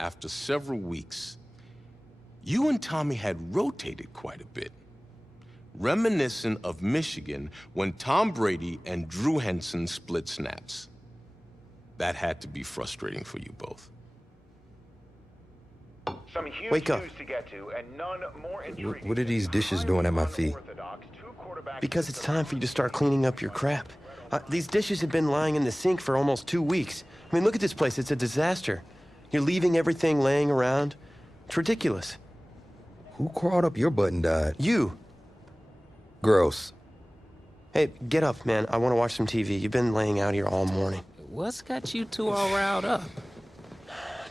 after several weeks, you and Tommy had rotated quite a bit, reminiscent of Michigan when Tom Brady and Drew Henson split snaps. That had to be frustrating for you both. Some huge Wake up. news to get to, and none more intriguing. What are these dishes doing at my feet? Because it's time for you to start cleaning up your crap. These dishes have been lying in the sink for almost 2 weeks. I mean, look at this place. It's a disaster. You're leaving everything laying around. It's ridiculous. Who crawled up your butt and died? You. Gross. Hey, get up, man. I want to watch some TV. You've been laying out here all morning. What's got you two all riled up?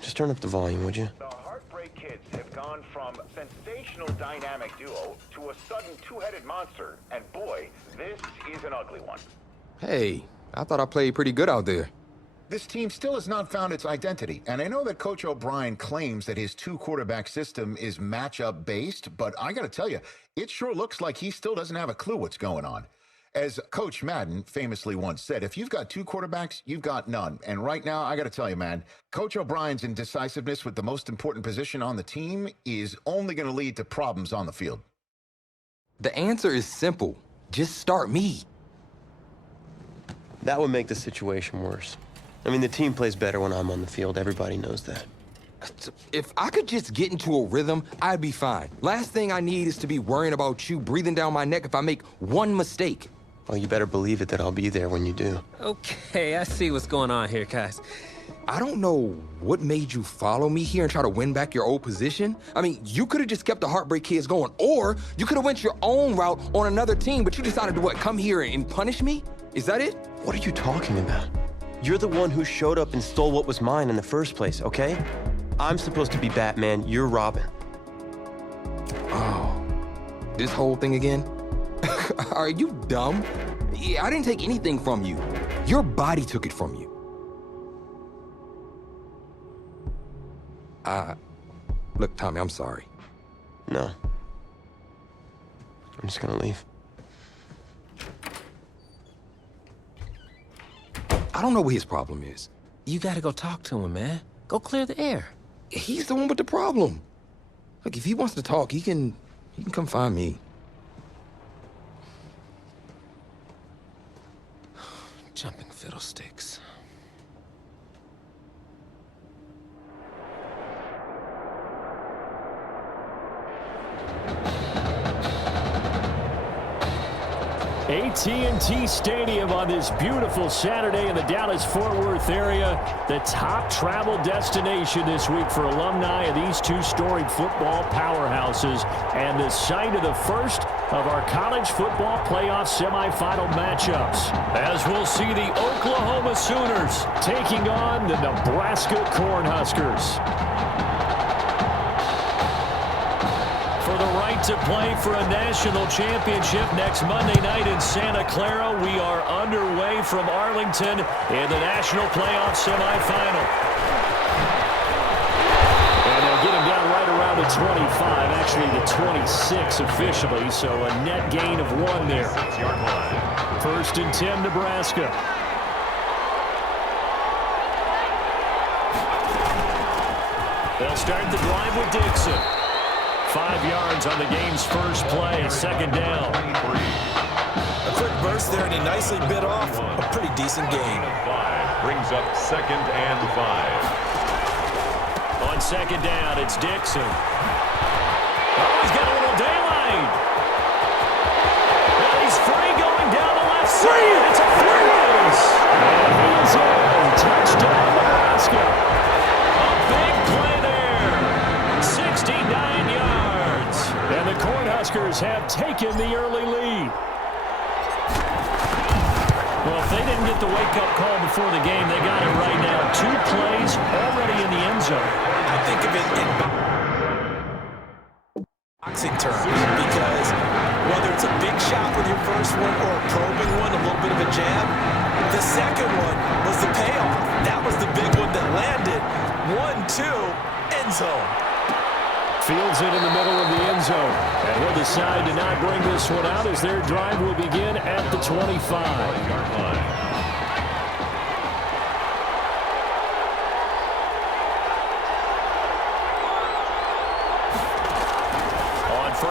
Just turn up the volume, would you? The Heartbreak Kids have gone from sensational dynamic duo to a sudden two-headed monster. And boy, this is an ugly one. Hey, I thought I played pretty good out there. This team still has not found its identity, and I know that Coach O'Brien claims that his two-quarterback system is matchup-based, but I gotta tell you, it sure looks like he still doesn't have a clue what's going on. As Coach Madden famously once said, if you've got two quarterbacks, you've got none. And right now, I gotta tell you, man, Coach O'Brien's indecisiveness with the most important position on the team is only gonna lead to problems on the field. The answer is simple. Just start me. That would make the situation worse. I mean, the team plays better when I'm on the field. Everybody knows that. If I could just get into a rhythm, I'd be fine. Last thing I need is to be worrying about you breathing down my neck if I make one mistake. Well, you better believe it that I'll be there when you do. Okay, I see what's going on here, guys. I don't know what made you follow me here and try to win back your old position. I mean, you could have just kept the Heartbreak Kids going, or you could have went your own route on another team, but you decided to, what, come here and punish me? Is that it? What are you talking about? You're the one who showed up and stole what was mine in the first place, okay? I'm supposed to be Batman, you're Robin. Oh, this whole thing again? Are you dumb? Yeah, I didn't take anything from you. Your body took it from you. Look, Tommy, I'm sorry. No. I'm just gonna leave. I don't know what his problem is. You gotta go talk to him, man. Go clear the air. He's the one with the problem. Look, if he wants to talk, he can come find me. Jumping fiddlesticks. AT&T Stadium on this beautiful Saturday in the Dallas-Fort Worth area. The top travel destination this week for alumni of these two storied football powerhouses, and the site of the first of our college football playoff semifinal matchups, as we'll see the Oklahoma Sooners taking on the Nebraska Cornhuskers. For the right to play for a national championship next Monday night in Santa Clara, we are underway from Arlington in the national playoff semifinal. And they'll get him down right around the 25, actually the 26 officially, so a net gain of 1 there. 6-yard line. 1st and 10, Nebraska. They'll start the drive with Dixon. 5 yards on the game's first play, 2nd down. A quick burst there, and he nicely bit off a pretty decent gain. Brings up 2nd and 5. On 2nd down, it's Dixon. Oh, he's got a little daylight. And he's free going down the left side. It's a freeze. And he's in. Touchdown, Nebraska. A big play there. 69 yards. And the Cornhuskers have taken the early lead. Well, if they didn't get the wake-up call before the game, they got it right now. 2 plays already in the end zone. I think of it in boxing terms, because whether it's a big shot with your first one or a probing one, a little bit of a jab, the second one was the payoff. That was the big one that landed. 1-2, end zone. Fields it in the middle of the end zone. And he'll decide to not bring this one out as their drive will begin at the 25.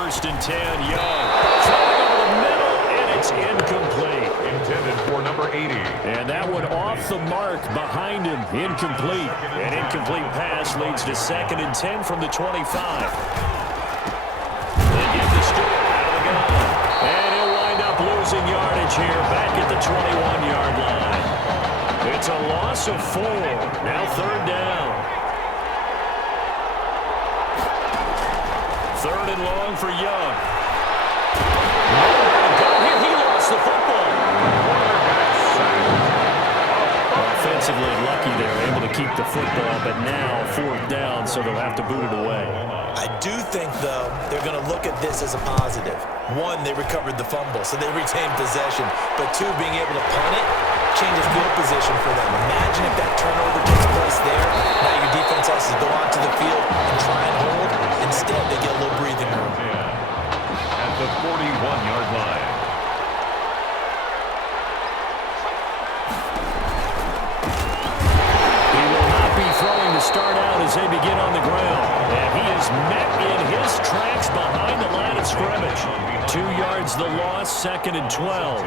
first and 10. Young throwing over the middle, and it's incomplete. Intended for number 80. And that one off the mark behind him. Incomplete. An incomplete pass leads to 2nd and 10 from the 25. They give to Stewart out of the gun. And he'll wind up losing yardage here back at the 21-yard line. It's a loss of 4. Now 3rd down. 3rd and long for Young. Nowhere to go here. He lost the football. Offensively lucky they're able to keep the football, but now 4th down, so they'll have to boot it away. I do think, though, they're going to look at this as a positive. 1, they recovered the fumble, so they retained possession. But 2, being able to punt it changes field position for them. Imagine if that turnover takes place there. Now your defense has to go onto the field and try and hold. Instead, they get a little breathing room. At the 41-yard line. He will not be throwing to start out as they begin on the ground. And he is met in his tracks behind the line of scrimmage. 2 yards the loss, 2nd and 12.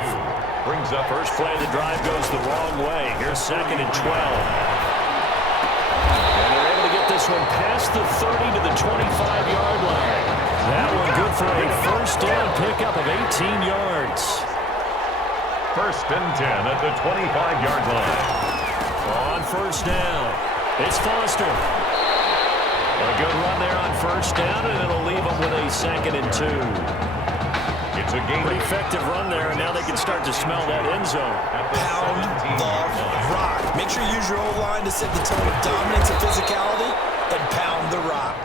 Brings up First play of the drive goes the wrong way. Here's 2nd and 12. And they're able to get this one past the 30 to the 25-yard line. That one good for a first down pickup of 18 yards. 1st and 10 at the 25-yard line. On 1st down, it's Foster. A good run there on 1st down, and it'll leave them with a 2nd and 2. It's a game. Pretty effective run there, and now they can start to smell that end zone. Pound the rock. Make sure you use your O-line to set the tone of dominance and physicality, and pound the rock.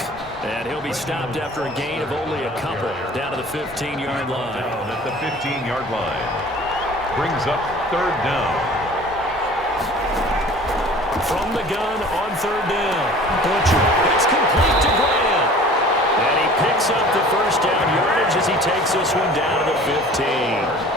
And he'll be stopped after a gain of only a couple, down to the 15-yard line. Down at the 15-yard line. Brings up 3rd down. From the gun on 3rd down. Butcher. It's complete to Grant. And he picks up the first down yardage as he takes this one down to the 15.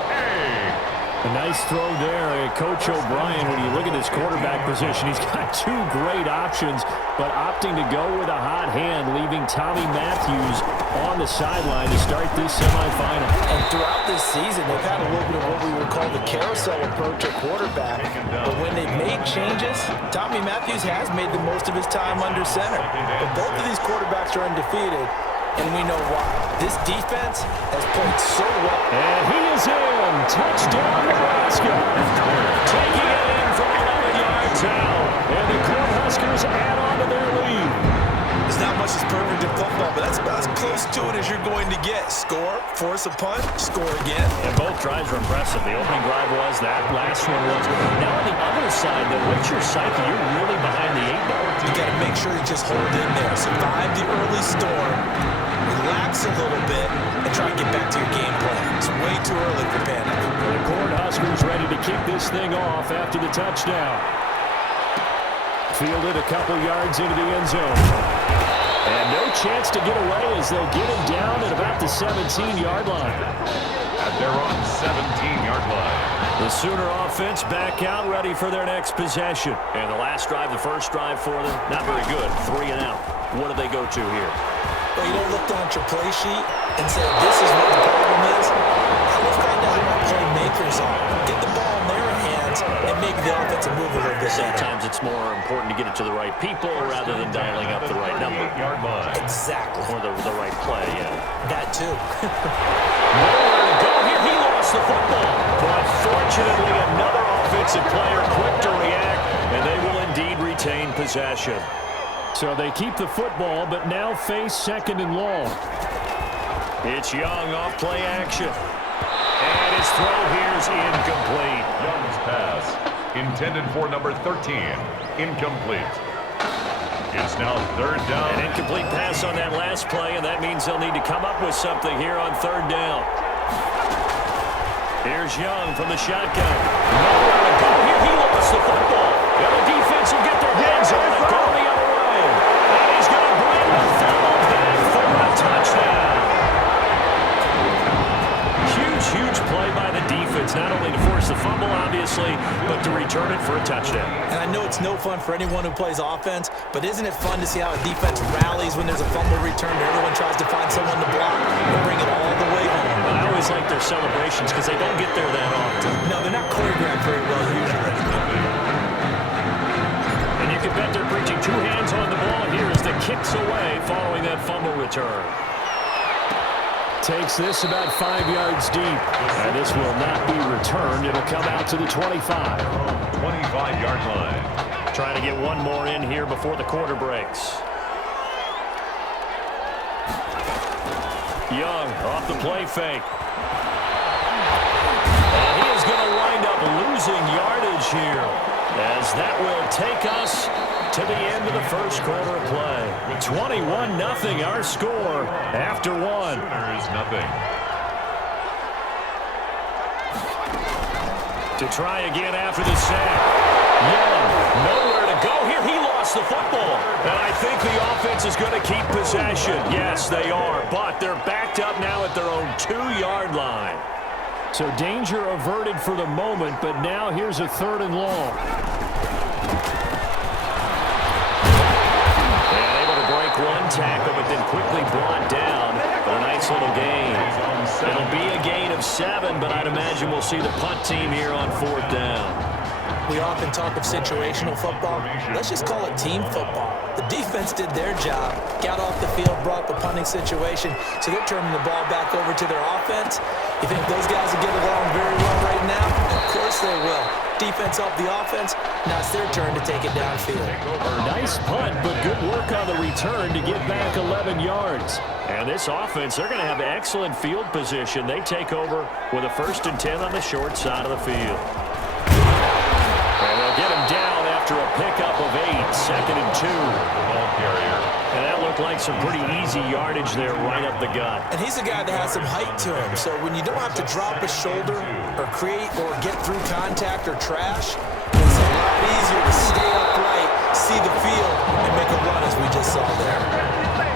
A nice throw there. Coach O'Brien, when you look at his quarterback position, he's got 2 great options, but opting to go with a hot hand, leaving Tommy Matthews on the sideline to start this semifinal. And throughout this season, they've had a little bit of what we would call the carousel approach at quarterback. But when they've made changes, Tommy Matthews has made the most of his time under center. But both of these quarterbacks are undefeated, and we know why. This defense has played so well. And he is in. Touchdown, Nebraska. Taking it in from 11 yards out. And the Cornhuskers add on to their lead. There's not much that's perfect in football, but that's about as close to it as you're going to get. Score, force a punt, score again. And both drives were impressive. The opening drive was, that last one was. Now on the other side, though, what's your psyche? You're really behind the 8 ball. You got to make sure you just hold in there. Survive the early storm, relax a little bit, and try to get back to your game plan. It's way too early for panic. The Cornhuskers ready to kick this thing off after the touchdown. Fielded a couple yards into the end zone. And no chance to get away as they'll get him down at about the 17-yard line. At their own 17-yard line. The Sooner offense back out, ready for their next possession. And the last drive, the first drive for them, not very good. 3 and out. What do they go to here? Well, you don't look down at your play sheet and say, this is what the problem is. Now we'll find out who our playmakers are. Get the ball in their hands and make the offensive move a little bit better. Sometimes it's more important to get it to the right people rather than dialing up the right number. Exactly. Or the right play, yeah. That too. Nowhere to go here. He lost the football. But fortunately, another offensive player quick to react, and they will indeed retain possession. So they keep the football, but now face 2nd and long. It's Young off play action. And his throw here is incomplete. Young's pass, intended for number 13, incomplete. It's now 3rd down. An incomplete pass on that last play, and that means they'll need to come up with something here on 3rd down. Here's Young from the shotgun. Nowhere to go here. He lost the football. And the defense will get their hands on it. Go the other way. And he's going to bring the foul back for a touchdown. Huge play by the defense, not only to force the fumble, obviously, but to return it for a touchdown. And I know it's no fun for anyone who plays offense, but isn't it fun to see how a defense rallies when there's a fumble return and everyone tries to find someone to block and bring it all the way home? I always like their celebrations because they don't get there that often. No, they're not choreographed very well usually. And you can bet they're preaching two hands on the ball here as the kick's away following that fumble return. Takes this about 5 yards deep. And this will not be returned. It'll come out to the 25. 25-yard line. Trying to get one more in here before the quarter breaks. Young off the play fake. And he is going to wind up losing yardage here, as that will take us to the end of the first quarter of play. 21-0 our score after one. Sooners nothing. To try again after the sack. Young, nowhere to go here. He lost the football. And I think the offense is going to keep possession. Yes, they are, but they're backed up now at their own 2-yard line. So danger averted for the moment, but now here's a 3rd and long. And able to break one tackle, but then quickly brought down. But a nice little gain. It'll be a gain of 7, but I'd imagine we'll see the punt team here on 4th down. We often talk of situational football. Let's just call it team football. The defense did their job, got off the field, brought the punting situation, so they're turning the ball back over to their offense. You think those guys will get along very well right now? Of course they will. Defense helped the offense. Now it's their turn to take it downfield. Nice punt, but good work on the return to get back 11 yards. And this offense, they're going to have excellent field position. They take over with a 1st and 10 on the short side of the field. And they'll get him down after a pickup of 8, 2nd and 2. Ball carrier. And that looked like some pretty easy yardage there right up the gut. And he's a guy that has some height to him, so when you don't have to drop a shoulder or create or get through contact or trash, it's a lot easier to stay upright, see the field, and make a run as we just saw there.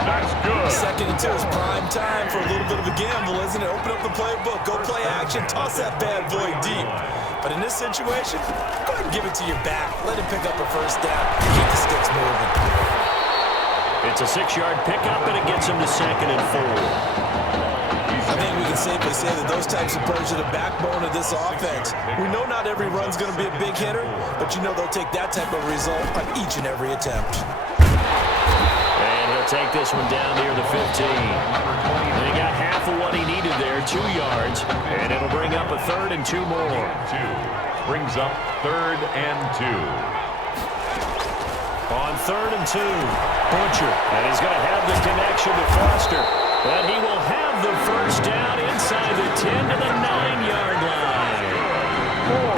That's good. 2nd and 2 is prime time for a little bit of a gamble, isn't it? Open up the playbook, go play action, toss that bad boy deep. But in this situation, go ahead and give it to your back. Let him pick up a 1st down. Keep the sticks moving. It's a 6-yard pickup, and it gets him to 2nd and 4. I think we can safely say that those types of plays are the backbone of this offense. We know not every run's going to be a big hitter, but you know they'll take that type of result on each and every attempt. And he'll take this one down near the 15. And he got half of what he needed there, 2 yards, and it'll bring up a 3rd and 2 more. Brings up 3rd and 2. On 3rd and 2, Butcher, and he's going to have the connection to Foster. And he will have the 1st down inside the 10 to the 9-yard line.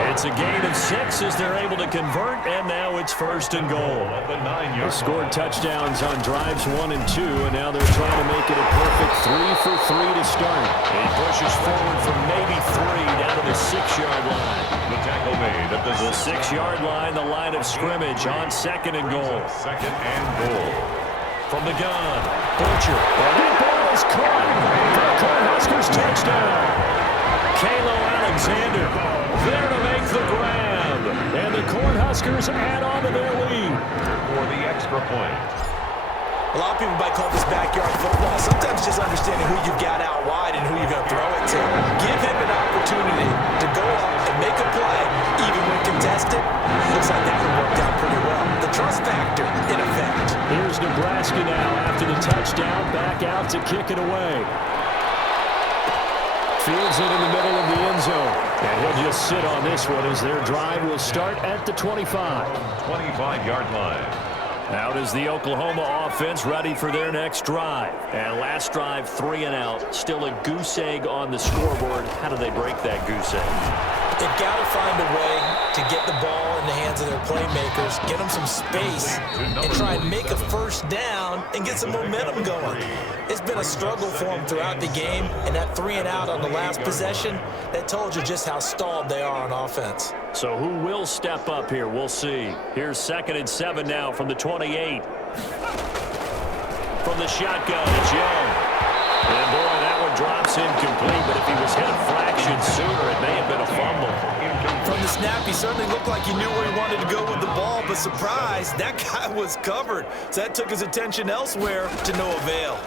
It's a gain of 6 as they're able to convert, and now it's 1st and goal. They scored touchdowns on drives 1 and 2, and now they're trying to make it a perfect 3 for 3 to start. He pushes forward from maybe 3 down to the 6-yard line. The tackle made at the 6-yard line, the line of scrimmage on 2nd and goal. 2nd and goal. From the gun, Butcher. And that ball is caught. The Cornhuskers touchdown. Kalo Alexander there to make the grab. And the Cornhuskers add on to their lead. For the extra point. A lot of people might call this backyard football. Sometimes just understanding who you've got out wide and who you're going to throw it to. Give him an opportunity to go up and make a play, even when contested. Looks like that one worked out pretty well. The trust factor, in effect. Here's Nebraska now after the touchdown, back out to kick it away. Fields it in the middle of the end zone. And he'll just sit on this one as their drive will start at the 25. 25-yard line. Out is the Oklahoma offense ready for their next drive. And last drive, 3 and out. Still a goose egg on the scoreboard. How do they break that goose egg? They've got to find a way to get the ball in the hands of their playmakers, get them some space, and try and make a 1st down and get some momentum going. It's been a struggle for them throughout the game, and that 3 and out on the last possession, that told you just how stalled they are on offense. So who will step up here? We'll see. Here's 2nd and 7 now from the 28. From the shotgun, it's Young. And boy, that one drops incomplete, but if he was hit a fraction sooner, it may have been a fumble. From the snap, he certainly looked like he knew where he wanted to go with the ball, but surprise, that guy was covered. So that took his attention elsewhere to no avail.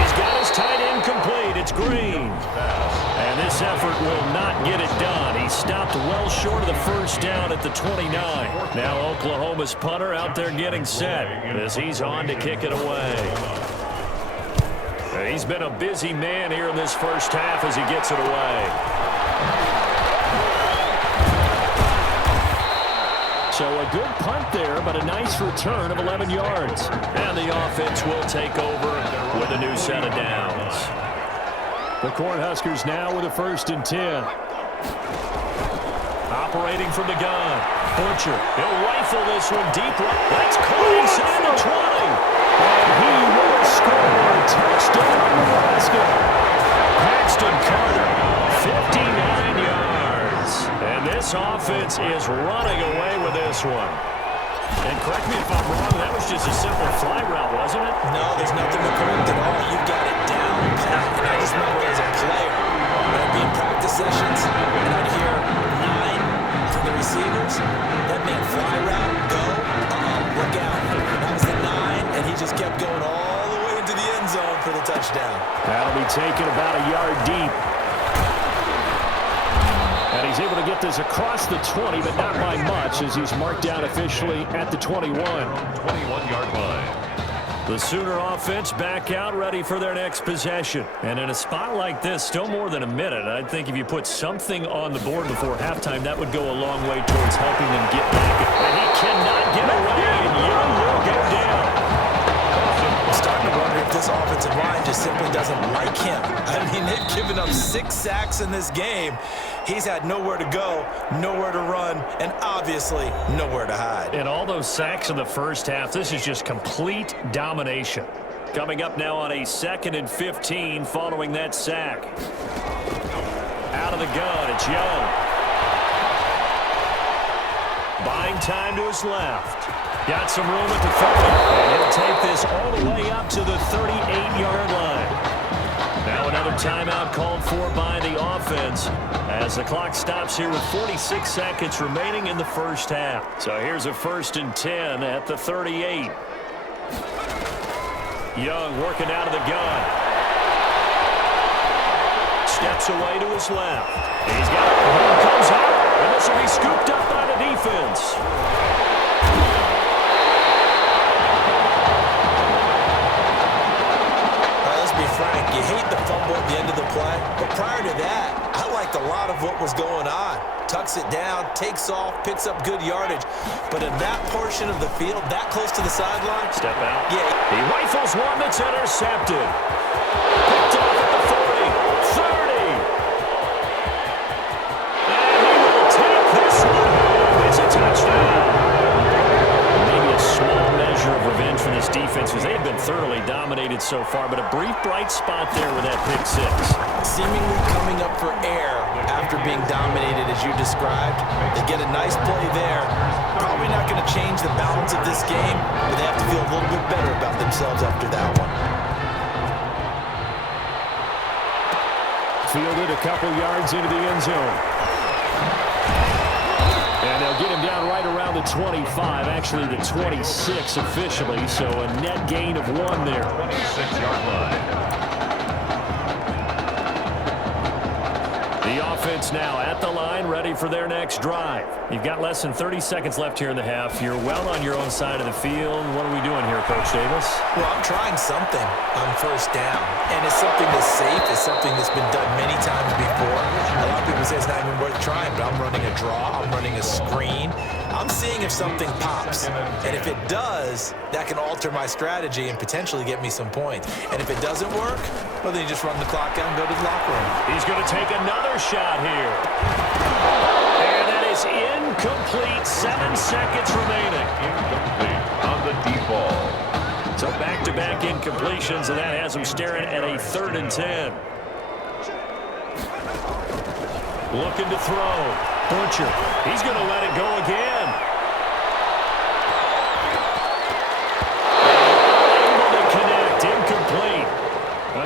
He's got his tight end complete. It's Green. And this effort will not get it done. He stopped well short of the first down at the 29. Now Oklahoma's punter out there getting set as he's on to kick it away. He's been a busy man here in this first half as he gets it away. So a good punt there, but a nice return of 11 yards. And the offense will take over with a new set of downs. The Cornhuskers now with a 1st and 10. Operating from the gun. Butcher. He'll rifle this one deep right. That's caught inside the 20. And he will score. Touchdown, Nebraska. Paxton Carter, 59 yards. And this offense is running away with this one. And correct me if I'm wrong, that was just a simple fly route, wasn't it? No, there's nothing to correct at all. You've got it down pat. And I just remember as a player, when I'd be in practice sessions, and I'd hear 9 from the receivers. That meant fly route, go, look out. That was the 9, and he just kept going all the way into the end zone for the touchdown. That'll be taken about a yard deep. And he's able to get this across the 20, but not by much, as he's marked down officially at the 21. 21-yard line. The Sooner offense back out, ready for their next possession. And in a spot like this, still more than a minute, I think if you put something on the board before halftime, that would go a long way towards helping them get back. And he cannot get away, and Young will go down. I'm starting to wonder if this offensive line just simply doesn't like him. I mean, they've given up 6 sacks in this game. He's had nowhere to go, nowhere to run, and obviously nowhere to hide. And all those sacks in the first half, this is just complete domination. Coming up now on a 2nd and 15 following that sack. Out of the gun, it's Young. Buying time to his left. Got some room at the 30. And he'll take this all the way up to the 38-yard line. Now another timeout called for by the offense as the clock stops here with 46 seconds remaining in the first half. So here's a 1st and 10 at the 38. Young working out of the gun. Steps away to his left. He's got it. Ball comes out, and this will be scooped up by the defense. Frank, you hate the fumble at the end of the play, but prior to that, I liked a lot of what was going on. Tucks it down, takes off, picks up good yardage. But in that portion of the field, that close to the sideline... Step out. Yeah. He rifles one that's intercepted. Picked off at the 40, 30. And he will take this one home. It's a touchdown. Maybe a small measure of revenge for this defense because they have been thoroughly dominated so far, but a brief bright spot there with that pick 6. Seemingly coming up for air after being dominated as you described. They get a nice play there. Probably not going to change the balance of this game, but they have to feel a little bit better about themselves after that one. Fielded a couple yards into the end zone. And they'll get him down right around the 25, actually the 26 officially, so a net gain of 1 there. 26-yard line. The offense now at the line, ready for their next drive. You've got less than 30 seconds left here in the half. You're well on your own side of the field. What are we doing here, Coach Davis? Well, I'm trying something on 1st down, and it's something that's safe. It's something that's been done many times before. A lot of people say it's not even worth trying, but I'm running a draw. I'm running a screen. I'm seeing if something pops, and if it does, that can alter my strategy and potentially get me some points. And if it doesn't work, well, then you just run the clock out and go to the locker room. He's going to take another shot here. And that is incomplete. 7 seconds remaining. Incomplete on the deep ball. So back-to-back incompletions, and that has him staring at a 3rd and 10. Looking to throw. Butcher. He's going to let it go again. Able to connect. Incomplete.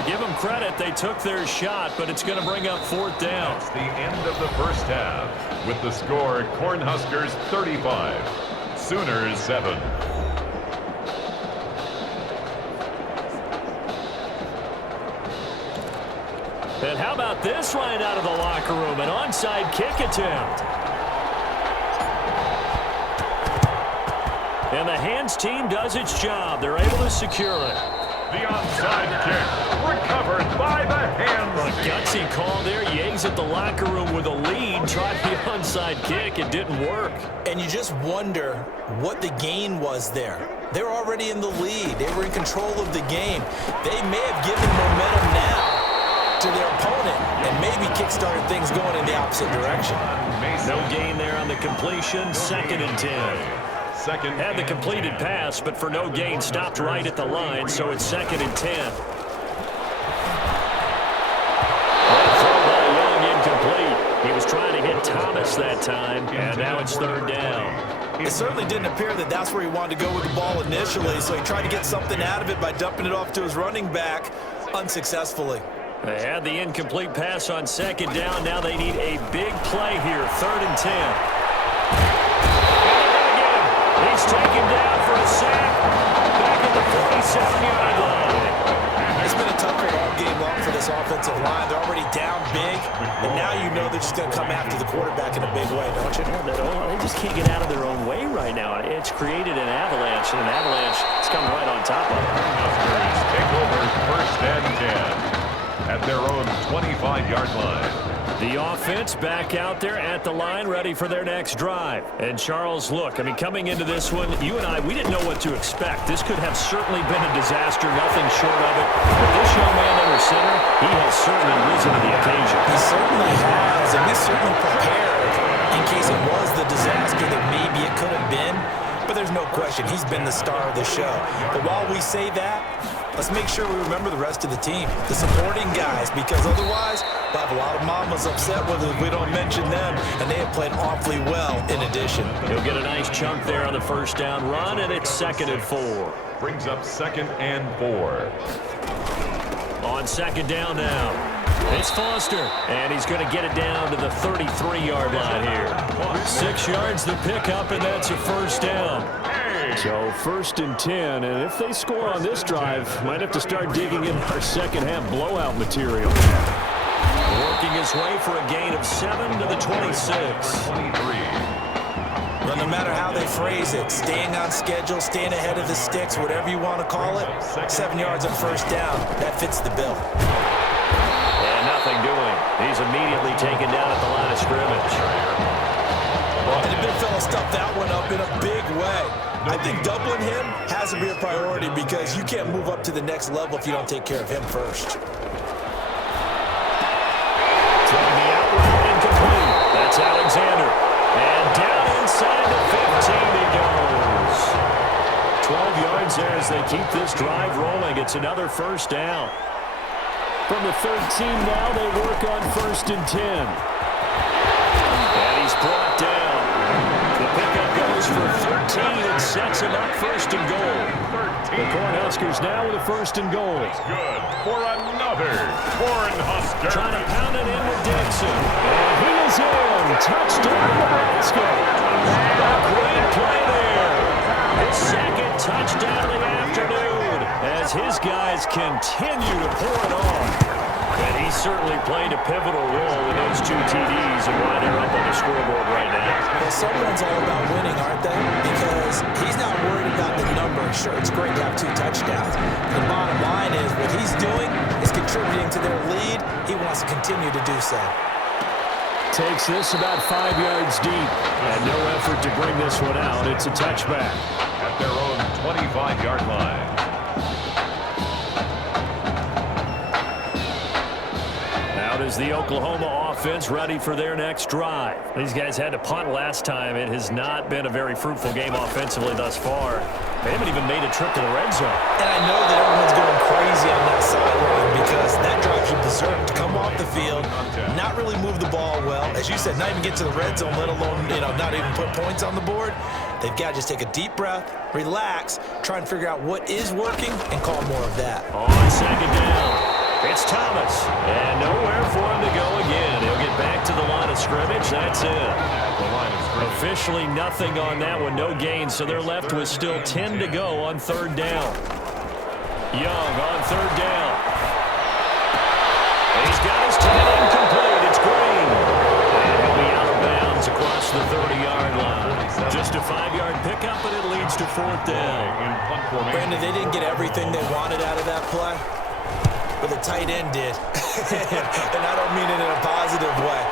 Give him credit, they took their shot, but it's going to bring up 4th down. That's the end of the first half. With the score, Cornhuskers 35, Sooners 7. And how about this line out of the locker room? An onside kick attempt. And the hands team does its job. They're able to secure it. The onside kick recovered by the hands. A gutsy call there. Yeags at the locker room with a lead. Tried the onside kick. It didn't work. And you just wonder what the gain was there. They were already in the lead. They were in control of the game. They may have given momentum now to their opponent and maybe kick-started things going in the opposite direction. No gain there on the completion. 2nd and 10. Had the completed pass, but for no gain, stopped right at the line, so it's 2nd and 10. Throw by Young, incomplete. He was trying to hit Thomas that time, and now it's 3rd down. It certainly didn't appear that that's where he wanted to go with the ball initially, so he tried to get something out of it by dumping it off to his running back unsuccessfully. They had the incomplete pass on 2nd down. Now they need a big play here, 3rd and 10. He's taken down for a sack back at the 47-yard line. It's been a tougher all game long for this offensive line. They're already down big, and now you know they're just going to come after the quarterback in a big way, don't you? They just can't get out of their own way right now. It's created an avalanche, and an avalanche is coming right on top of them. Take over 1st and 10 at their own 25-yard line. The offense back out there at the line, ready for their next drive. And Charles, look, I mean, coming into this one, you and I, we didn't know what to expect. This could have certainly been a disaster, nothing short of it. But this young man under center, he has certainly risen to the occasion. He certainly has, and he's certainly prepared in case it was the disaster that maybe it could have been. But there's no question, he's been the star of the show. But while we say that, let's make sure we remember the rest of the team, the supporting guys, because otherwise we'll have a lot of mamas upset with us if we don't mention them, and they have played awfully well in addition. He'll get a nice chunk there on the 1st down run, and it's 2nd and 4. Brings up 2nd and 4. On 2nd down now, it's Foster, and he's going to get it down to the 33-yard line here. 6 yards the pickup, and that's a 1st down. So 1st and 10, and if they score on this drive, might have to start digging in our second half blowout material. Working his way for a gain of 7 to the 26. Well, no matter how they phrase it, staying on schedule, staying ahead of the sticks, whatever you want to call it, 7 yards on 1st down, that fits the bill. And nothing doing. He's immediately taken down at the line of scrimmage. And the big fella stuffed that one up in a big way. I think doubling him has to be a priority because you can't move up to the next level if you don't take care of him first. Throwing the out route incomplete. That's Alexander. And down inside the 15 he goes. 12 yards there as they keep this drive rolling. It's another 1st down. From the 13 now, they work on 1st and 10. And he's brought down. The pickup goes for 13 and sets him up 1st and goal. The Cornhuskers now with a 1st and goal. Good for another Cornhusker. Trying to pound it in with Dixon. And he is in. Touchdown, Nebraska. A great play there. His 2nd touchdown of the afternoon as his guys continue to pour it on. And he certainly played a pivotal role in those 2 TDs and why they're up on the scoreboard right now. Well, someone's all about winning, aren't they? Because he's not worried about the number. Sure, it's great to have 2 touchdowns. The bottom line is what he's doing is contributing to their lead. He wants to continue to do so. Takes this about 5 yards deep. And no effort to bring this one out. It's a touchback. At their own 25-yard line. Is the Oklahoma offense ready for their next drive? These guys had to punt last time. It has not been a very fruitful game offensively thus far. They haven't even made a trip to the red zone. And I know that everyone's going crazy on that sideline because that drive should deserve to come off the field, not really move the ball well. As you said, not even get to the red zone, let alone, not even put points on the board. They've got to just take a deep breath, relax, try and figure out what is working, and call more of that. On 2nd down. It's Thomas. And nowhere for him to go again. He'll get back to the line of scrimmage. That's it. Officially nothing on that one. No gain. So they're left with still 10 to go on third down. Young on third down. And he's got his 10 incomplete. It's Green. And he'll be out of bounds across the 30-yard line. Just a 5-yard pickup, but it leads to fourth down. Brandon, they didn't get everything they wanted out of that play, but the tight end did. And I don't mean it in a positive way.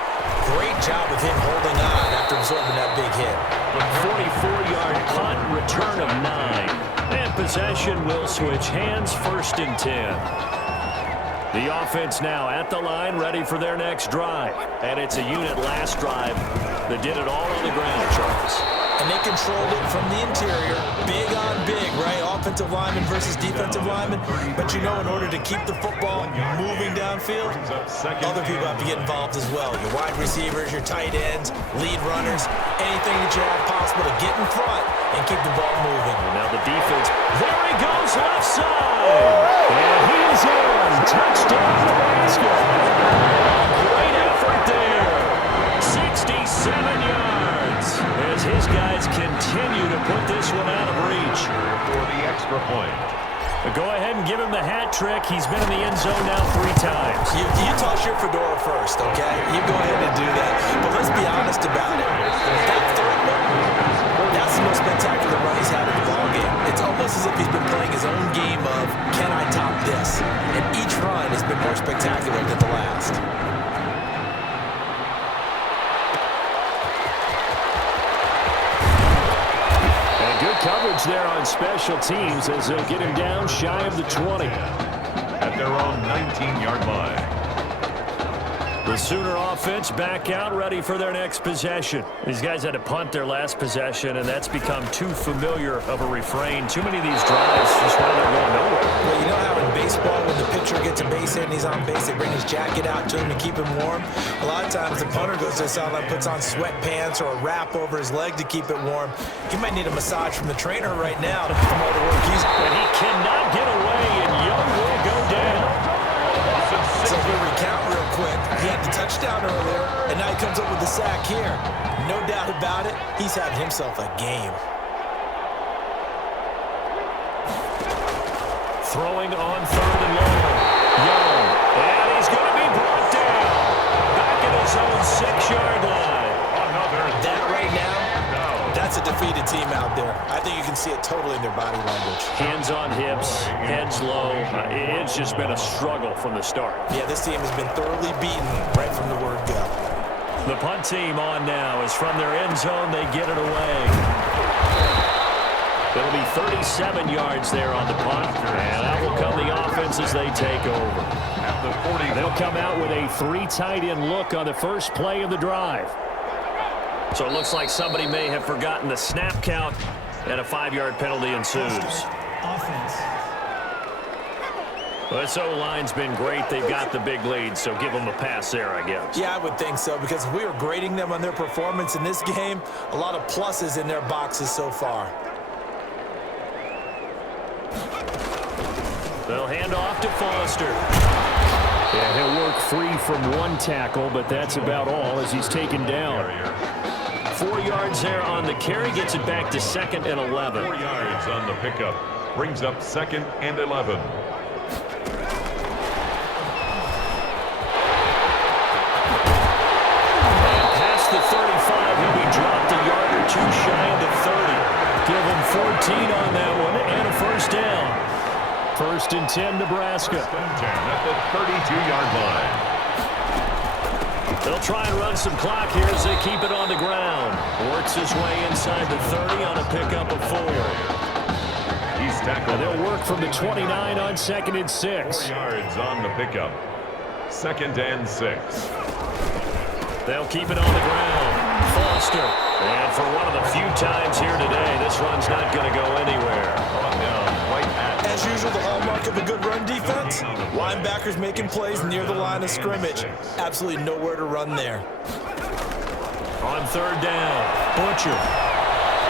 Great job of him holding on after absorbing that big hit. 44-yard punt, return of 9. And possession will switch hands, 1st and 10. The offense now at the line, ready for their next drive. And it's a unit last drive that did it all on the ground, Charles. And they controlled it from the interior, big on big, right? Offensive lineman versus defensive lineman. But you know, in order to keep the football moving downfield, other people have to get involved as well. Your wide receivers, your tight ends, lead runners, anything that you have possible to get in front and keep the ball moving. And now the defense, there he goes, left side. And he's in. Touchdown, Nebraska. Great effort there. 67 yards as his guys continue to put this one out of reach. For the extra point. But go ahead and give him the hat trick. He's been in the end zone now 3 times. You toss your fedora first, okay? You go ahead and do that. But let's be honest about it. That third one, that's the most spectacular run he's had in the ballgame. It's almost as if he's been playing his own game of, can I top this? And each run has been more spectacular than the last. Good coverage there on special teams as they'll get him down shy of the 20. At their own 19-yard line. The Sooner offense back out, ready for their next possession. These guys had to punt their last possession, and that's become too familiar of a refrain. Too many of these drives just wind up going nowhere. Well, you know how in baseball, when the pitcher gets a base hit and he's on base, they bring his jacket out to him to keep him warm. A lot of times, the punter goes to the sideline, puts on sweatpants or a wrap over his leg to keep it warm. He might need a massage from the trainer right now from all the work he's doing. And he cannot get away, and Young will go down. So if we recount real quick, he had the touchdown earlier, and now he comes up with the sack here. No doubt about it, he's having himself a game. Throwing on third and long. Young. And he's going to be brought down. Back at his own 6-yard line. That right now, that's a defeated team out there. I think you can see it totally in their body language. Hands on hips, heads low. It's just been a struggle from the start. Yeah, this team has been thoroughly beaten right from the word go. The punt team on now is from their end zone. They get it away. It'll be 37 yards there on the punt. And that will come the offense as they take over. They'll come out with a 3 tight end look on the first play of the drive. So it looks like somebody may have forgotten the snap count, and a 5-yard penalty ensues. Offense. Well, this O-line's been great. They've got the big lead, so give them a pass there, I guess. Yeah, I would think so, because if we were grading them on their performance in this game, a lot of pluses in their boxes so far. They'll hand off to Foster. Yeah, he'll work free from 1 tackle, but that's about all as he's taken down. 4 yards there on the carry, gets it back to 2nd and 11. 4 yards on the pickup, brings up 2nd and 11. And past the 35, he'll be dropped a yard or 2 shy of the 30. Give him 14 on that one and a first down. 1st and 10, Nebraska. 1st and 10 at the 32-yard line. They'll try and run some clock here as they keep it on the ground. Works his way inside the 30 on a pickup of 4. He's tackled. And they'll work from the 29 on 2nd and 6. 4 yards on the pickup. 2nd and 6. They'll keep it on the ground. Foster. And for one of the few times here today, this run's not going to go anywhere. As usual, the hallmark of a good run defense, linebackers making plays near the line of scrimmage. Absolutely nowhere to run there. On 3rd down, Butcher.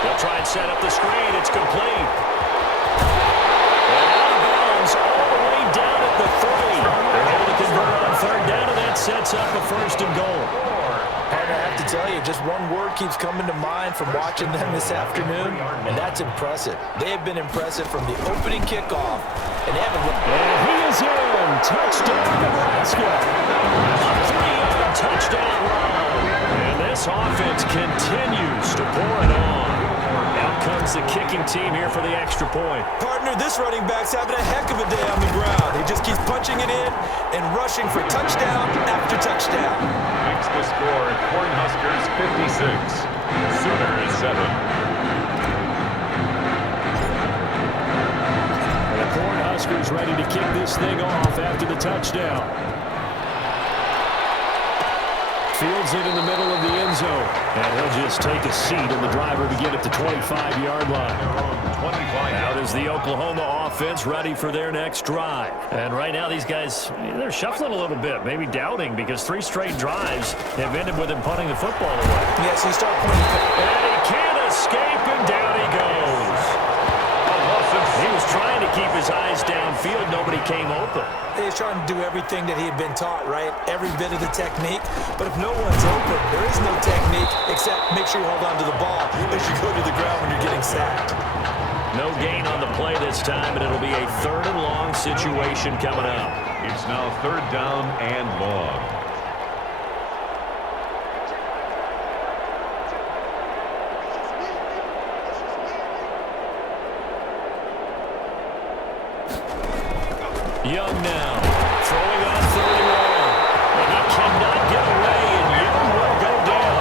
They'll try and set up the screen. It's complete. And out of bounds all the way down at the 3. just one word keeps coming to mind from watching them this afternoon, and that's impressive. They have been impressive from the opening kickoff, and they haven't looked. And he is in. Touchdown, Nebraska. A 3-yard touchdown run. And this offense continues to pour it on. Out comes the kicking team here for the extra point. Partner, this running back's having a heck of a day on the ground. He just keeps punching it in and rushing for touchdown after touchdown. Makes the score Cornhuskers 56, Sooners 7. The Cornhuskers ready to kick this thing off after the touchdown. Fields it in the middle of the end zone. And he'll just take a seat in the driver to get it to 25-yard line. Out is the Oklahoma offense ready for their next drive. And right now these guys, they're shuffling a little bit, maybe doubting, because 3 straight drives have ended with him punting the football away. Yes, he started pointing. And he can't escape, and down he goes. He was trying to keep his eyes downfield. Nobody came open. He's trying to do everything that he had been taught, right? Every bit of the technique. But if no one's open, there is no technique except make sure you hold on to the ball as you go to the ground when you're getting sacked. No gain on the play this time, and it'll be a 3rd and long situation coming up. It's now 3rd down and long. Young now, throwing on 3rd and long. And he cannot get away, and Young will go down.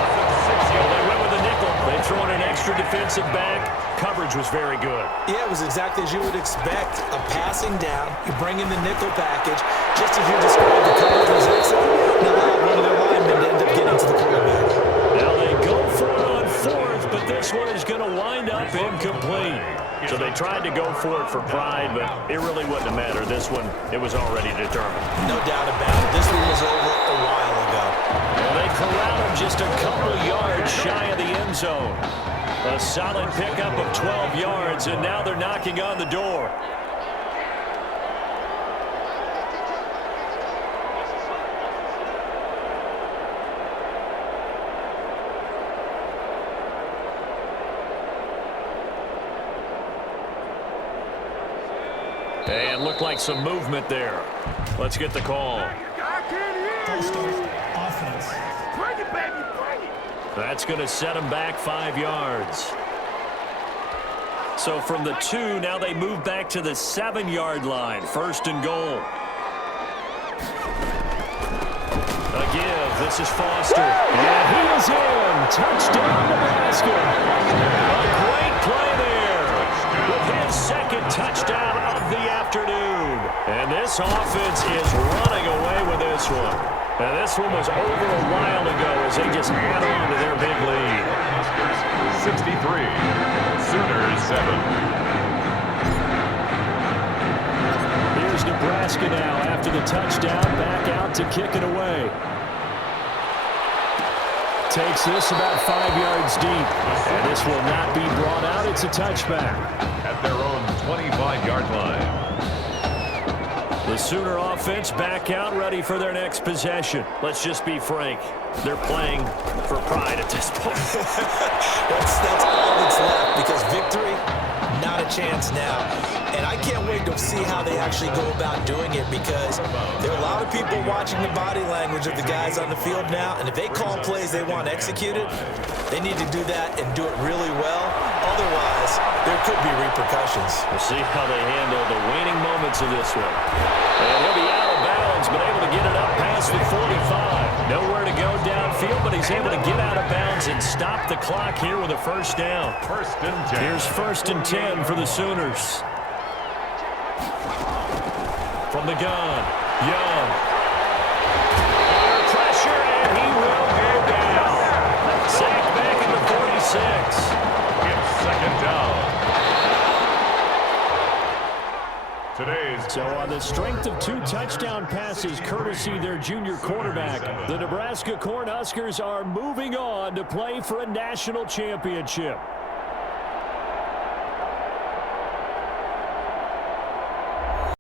Well, they went with a nickel. They throw in an extra defensive back. Coverage was very good. Yeah, it was exactly as you would expect. A passing down, you bring in the nickel package, just as you described, the coverage was excellent. Now allow one of their linemen to end up getting to the quarterback. Now they go for it on 4th, but this one is going to wind up incomplete. So they tried to go for it for pride, but it really wouldn't have mattered. This one, it was already determined. No doubt about it. This one was over a while ago. Well, they corral him just a couple yards shy of the end zone. A solid pickup of 12 yards, and now they're knocking on the door. And looked like some movement there. Let's get the call. Offense. Bring it, baby, bring it. That's going to set them back 5 yards. So from the 2, now they move back to the 7-yard line. 1st and goal. A give. This is Foster. And he is in. Touchdown, Nebraska. A great play there. With his 2nd touchdown of the afternoon. And this offense is running away with this one. And this one was over a while ago as they just add on to their big lead. 63, Sooners 7. Here's Nebraska now after the touchdown, back out to kick it away. Takes this about 5 yards deep. And this will not be brought out. It's a touchback. At their own 25-yard line. The Sooner offense back out, ready for their next possession. Let's just be frank. They're playing for pride at this point. That's all that's left, because victory, not a chance now. And I can't wait to see how they actually go about doing it, because there are a lot of people watching the body language of the guys on the field now, and if they call plays they want executed, they need to do that and do it really well. Otherwise, there could be repercussions. We'll see how they handle the waning moments of this one. And he'll be out of bounds, but able to get it up past the 45. Nowhere to go downfield, but he's able to get out of bounds and stop the clock here with a 1st down. 1st and 10. Here's 1st and 10 for the Sooners. From the gun, Young. Under pressure, and he will go down. Sacked back at the 46. It's 2nd down. So on the strength of 2 touchdown passes, courtesy their junior quarterback, the Nebraska Cornhuskers are moving on to play for a national championship.